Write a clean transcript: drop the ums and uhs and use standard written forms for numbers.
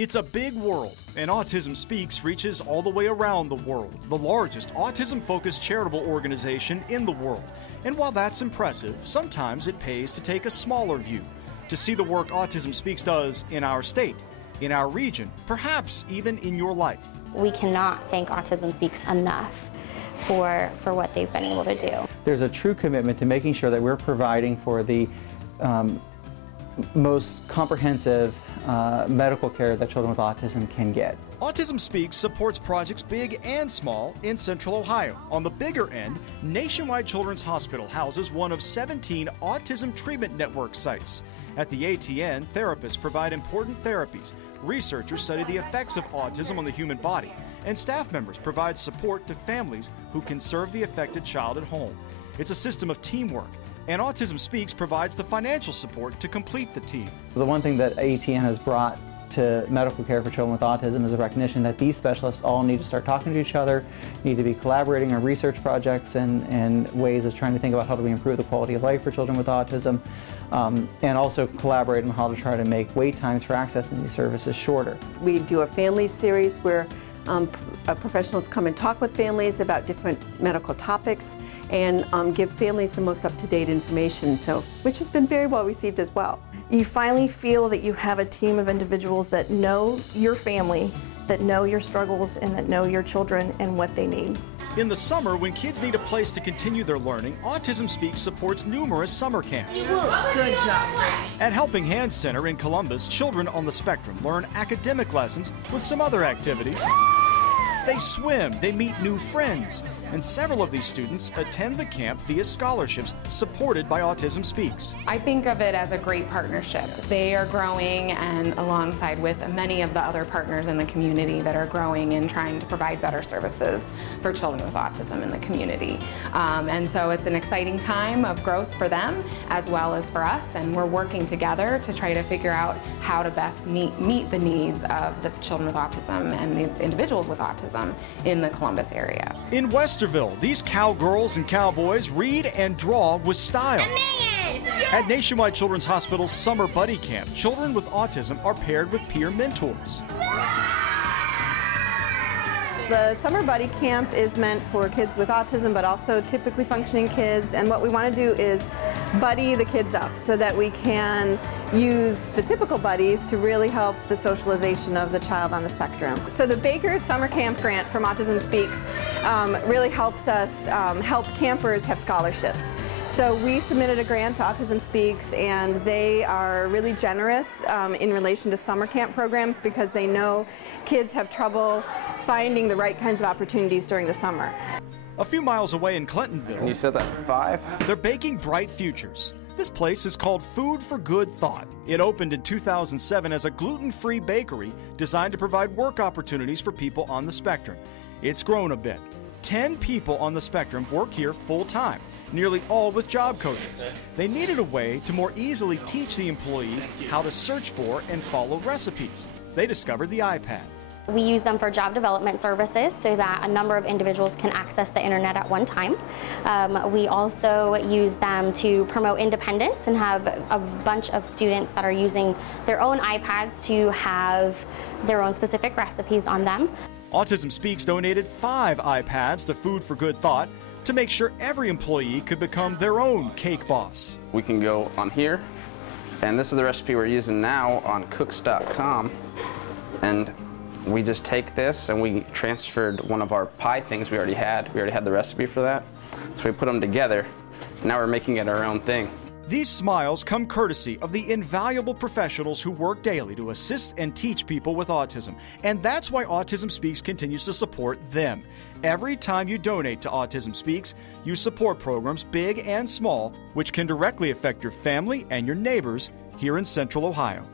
It's a big world, and Autism Speaks reaches all the way around the world, the largest autism-focused charitable organization in the world. And while that's impressive, sometimes it pays to take a smaller view, to see the work Autism Speaks does in our state, in our region, perhaps even in your life. We cannot thank Autism Speaks enough for what they've been able to do. There's a true commitment to making sure that we're providing for the most comprehensive medical care that children with autism can get. Autism Speaks supports projects big and small in Central Ohio. On the bigger end, Nationwide Children's Hospital houses one of 17 Autism Treatment Network sites. At the ATN, therapists provide important therapies, researchers study the effects of autism on the human body, and staff members provide support to families who can serve the affected child at home. It's a system of teamwork, and Autism Speaks provides the financial support to complete the team. The one thing that ATN has brought to medical care for children with autism is a recognition that these specialists all need to start talking to each other, need to be collaborating on research projects and ways of trying to think about how do we improve the quality of life for children with autism, and also collaborate on how to try to make wait times for accessing these services shorter. We do a family series where professionals come and talk with families about different medical topics and give families the most up-to-date information, which has been very well received as well. You finally feel that you have a team of individuals that know your family, that know your struggles, and that know your children and what they need. In the summer, when kids need a place to continue their learning, Autism Speaks supports numerous summer camps. Good job. At Helping Hands Center in Columbus, children on the spectrum learn academic lessons with some other activities. They swim, they meet new friends, and several of these students attend the camp via scholarships supported by Autism Speaks. I think of it as a great partnership. They are growing, and alongside with many of the other partners in the community that are growing and trying to provide better services for children with autism in the community. And so it's an exciting time of growth for them as well as for us, and we're working together to try to figure out how to best meet the needs of the children with autism and the individuals with autism in the Columbus area. In Westerville, these cowgirls and cowboys read and draw with style. At Nationwide Children's Hospital's Summer Buddy Camp, children with autism are paired with peer mentors. The Summer Buddy Camp is meant for kids with autism, but also typically functioning kids, and what we want to do is buddy the kids up so that we can use the typical buddies to really help the socialization of the child on the spectrum. So the Baker Summer Camp Grant from Autism Speaks really helps us help campers have scholarships. So we submitted a grant to Autism Speaks, and they are really generous in relation to summer camp programs because they know kids have trouble finding the right kinds of opportunities during the summer. A few miles away in Clintonville, you said that 5? They're baking bright futures. This place is called Food for Good Thought. It opened in 2007 as a gluten-free bakery designed to provide work opportunities for people on the spectrum. It's grown a bit. 10 people on the spectrum work here full-time, nearly all with job coaches. They needed a way to more easily teach the employees how to search for and follow recipes. They discovered the iPad. We use them for job development services so that a number of individuals can access the internet at one time. We also use them to promote independence and have a bunch of students that are using their own iPads to have their own specific recipes on them. Autism Speaks donated 5 iPads to Food for Good Thought to make sure every employee could become their own cake boss. We can go on here, and this is the recipe we're using now on cooks.com, and we just take this and we transferred one of our pie things we already had. We already had the recipe for that. So we put them together. Now we're making it our own thing. These smiles come courtesy of the invaluable professionals who work daily to assist and teach people with autism. And that's why Autism Speaks continues to support them. Every time you donate to Autism Speaks, you support programs big and small, which can directly affect your family and your neighbors here in Central Ohio.